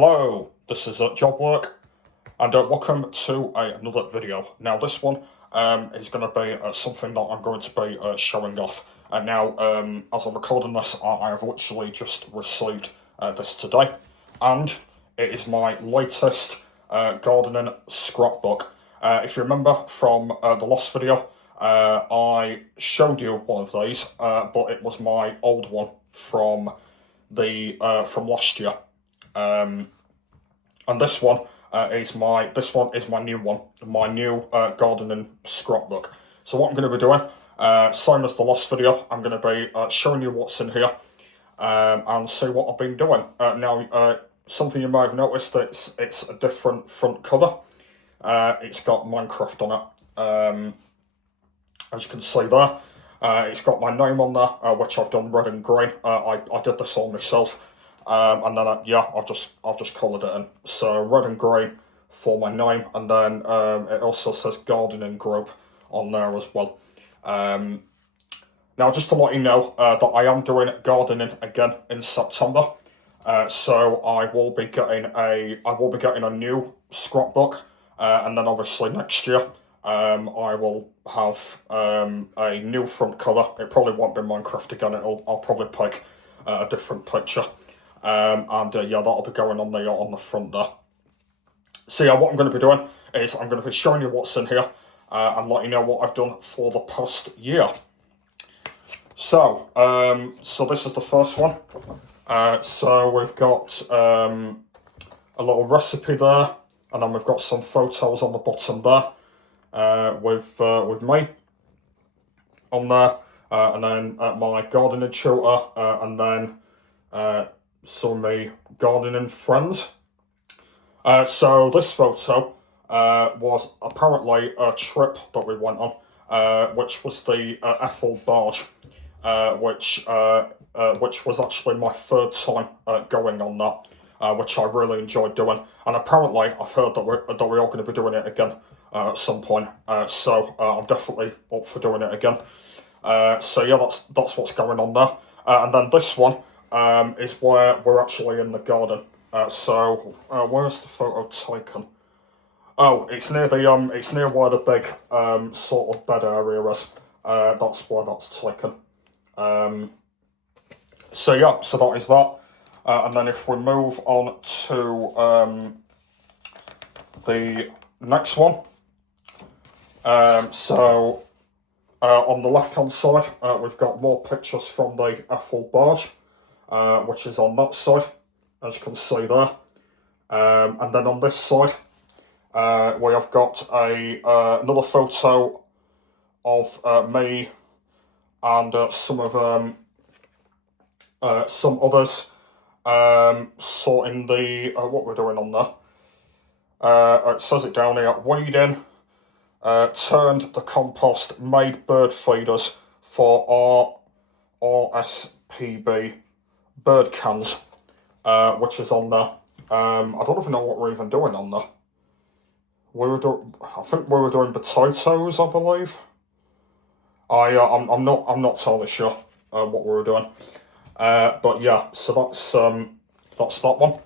Hello, this is Job Work, and welcome to another video. Now this one is going to be something that I'm going to be showing off. And now, as I'm recording this, I have literally just received this today, and it is my latest gardening scrapbook. If you remember from the last video, I showed you one of these, but it was my old one from last year. And this one is my new one, my new gardening scrapbook. So what I'm going to be doing, same as the last video, I'm going to be showing you what's in here and see what I've been doing. Now, something you may have noticed, it's a different front cover. It's got Minecraft on it, as you can see there. It's got my name on there, which I've done red and grey. I did this all myself. And then, I've just coloured it in. So red and grey for my name, and then it also says Gardening Group on there as well. Now, just to let you know that I am doing gardening again in September. So I will be getting a new scrapbook, and then obviously next year I will have a new front cover. It probably won't be Minecraft again. I'll probably pick a different picture. That'll be going on the front there. So yeah, what I'm going to be doing is I'm going to be showing you what's in here and let you know what I've done for the past year. So this is the first one. So we've got a little recipe there, and then we've got some photos on the bottom there with me on there, and then my gardening tutor, and then some of my gardening friends. So this photo was apparently a trip that we went on, which was the Eiffel barge, which was actually my third time going on that, which I really enjoyed doing. And apparently, I've heard that we're all going to be doing it again at some point. So I'm definitely up for doing it again. So yeah, that's what's going on there. And then this one is where we're actually in the garden. So where's the photo taken? Oh, it's near where the big sort of bed area is. That's where that's taken. So yeah, so that is that. And then if we move on to the next one, on the left-hand side, we've got more pictures from the Eiffel barge, which is on that side, as you can see there. And then on this side, we have got another photo of me and some others sorting the what we're doing on there. It says it down here: weeding, turned the compost, made bird feeders for our RSPB bird cans, which is on there. I don't even know what we're even doing on there. I think we were doing potatoes, I believe. I'm not totally sure what we were doing. But yeah, so that's that one.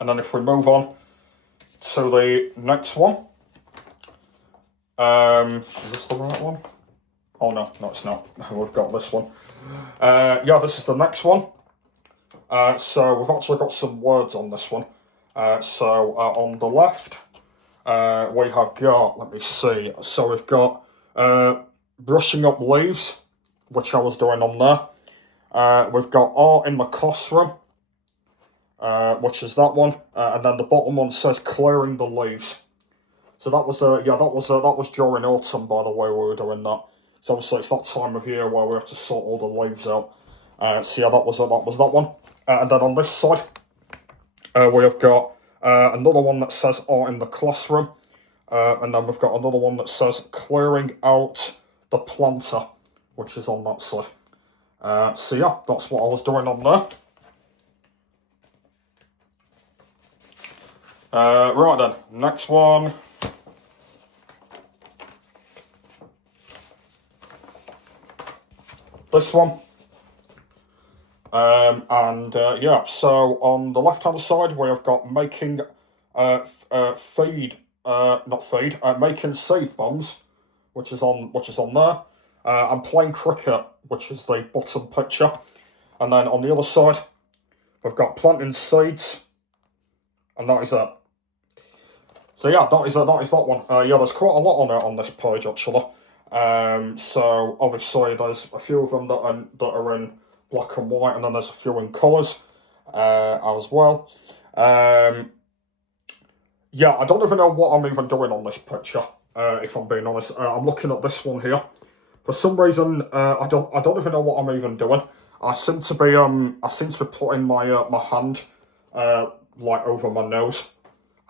And then if we move on to the next one, is this the right one? Oh no, it's not. We've got this one. Yeah, this is the next one. So we've actually got some words on this one. So on the left, we have got, let me see, so we've got brushing up leaves, which I was doing on there. We've got art in the classroom, which is that one, and then the bottom one says clearing the leaves. So that was that was during autumn, by the way, we were doing that. So obviously it's that time of year where we have to sort all the leaves out. So yeah, that was that one. And then on this side, we have got another one that says art in the classroom, and then we've got another one that says clearing out the planter, which is on that side. So yeah, that's what I was doing on there. Right then, next one. This one. Yeah, so on the left-hand side we have got making making seed bombs, which is on there, and playing cricket, which is the bottom picture, and then on the other side we've got planting seeds, and that is it. So yeah, that is that one. Yeah, there's quite a lot on it on this page actually. So obviously there's a few of them that are in black and white, and then there's a few in colours as well. Yeah, I don't even know what I'm even doing on this picture. If I'm being honest, I'm looking at this one here. For some reason, I don't even know what I'm even doing. I seem to be putting my hand like over my nose,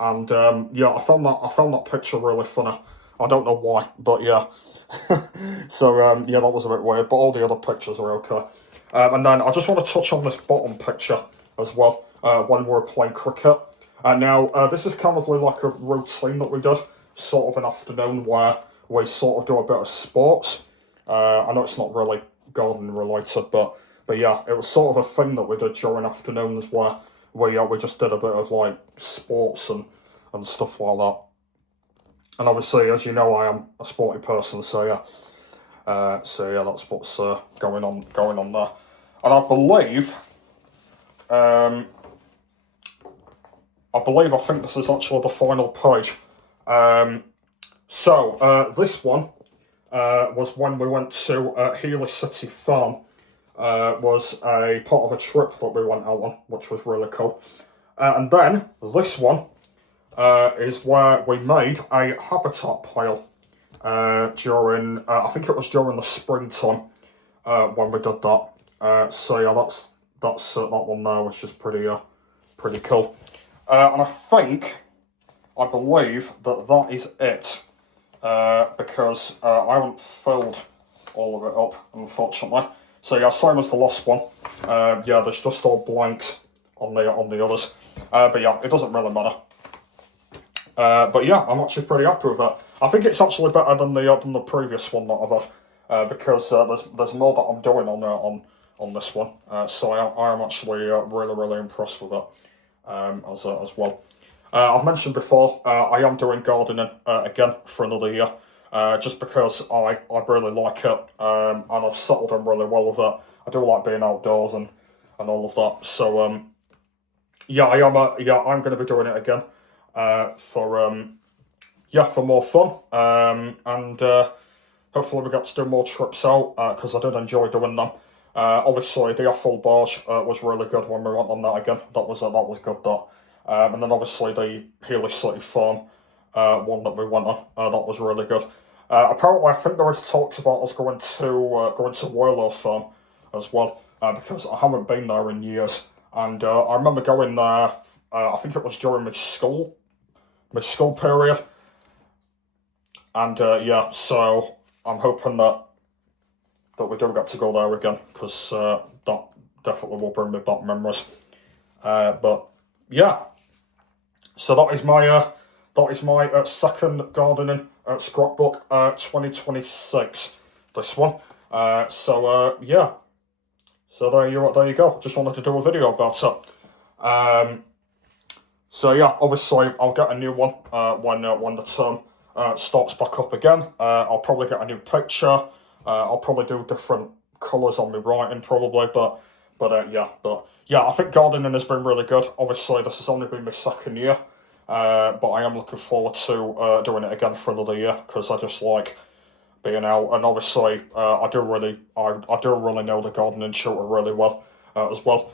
and yeah, I found that picture really funny. I don't know why, but yeah. So yeah, that was a bit weird, but all the other pictures are okay. And then I just want to touch on this bottom picture as well. When we were playing cricket. Now this is kind of like a routine that we did, sort of an afternoon where we sort of do a bit of sports. I know it's not really gardening related, but yeah, it was sort of a thing that we did during afternoons where we just did a bit of like sports and stuff like that. And obviously, as you know, I am a sporty person, so yeah. So yeah, that's what's going on there. And I think this is actually the final page. So this one was when we went to Healy City Farm. Was a part of a trip that we went out on, which was really cool. And then this one is where we made a habitat pile during, I think it was during the springtime when we did that. So yeah, that's that one there, which is pretty cool. And I believe that is it, because I haven't filled all of it up, unfortunately. So yeah, same as the last one. Yeah, there's just all blanks on the others. But yeah, it doesn't really matter. But yeah, I'm actually pretty happy with that. I think it's actually better than the previous one that I've had, because there's more that I'm doing on this one. So I am actually really impressed with it as well. I've mentioned before, I am doing gardening again for another year, just because I really like it, and I've settled in really well with it. I do like being outdoors and all of that. So yeah, I'm going to be doing it again for more fun, and hopefully we get to do more trips out, because I did enjoy doing them. Obviously the Eiffel Barge was really good when we went on that again. That was good. That. And then obviously the Healy City Farm one that we went on, that was really good. Apparently, I think there was talks about us going to Whirlo Farm as well, because I haven't been there in years, and I remember going there. I think it was during my school period, and yeah, so I'm hoping that we do get to go there again, because that definitely will bring me back memories. But yeah. So that is my second gardening scrapbook, 2026. This one. Yeah. So there you go. Just wanted to do a video about it. So yeah, obviously I'll get a new one when the term starts back up again. I'll probably get a new picture. I'll probably do different colours on my writing probably, but yeah, I think gardening has been really good. Obviously, this has only been my second year, but I am looking forward to doing it again for another year, because I just like being out, and obviously I do really know the gardening tutor really well as well.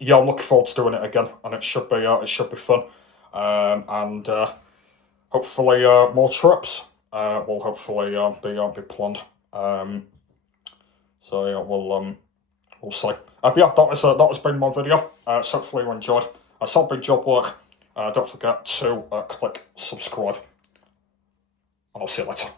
Yeah, I'm looking forward to doing it again, and it should be fun, and hopefully more trips will hopefully be planned. So yeah, we'll see. But yeah, that has been my video. So hopefully you enjoyed. It's all been job work. Don't forget to click subscribe, and I'll see you later.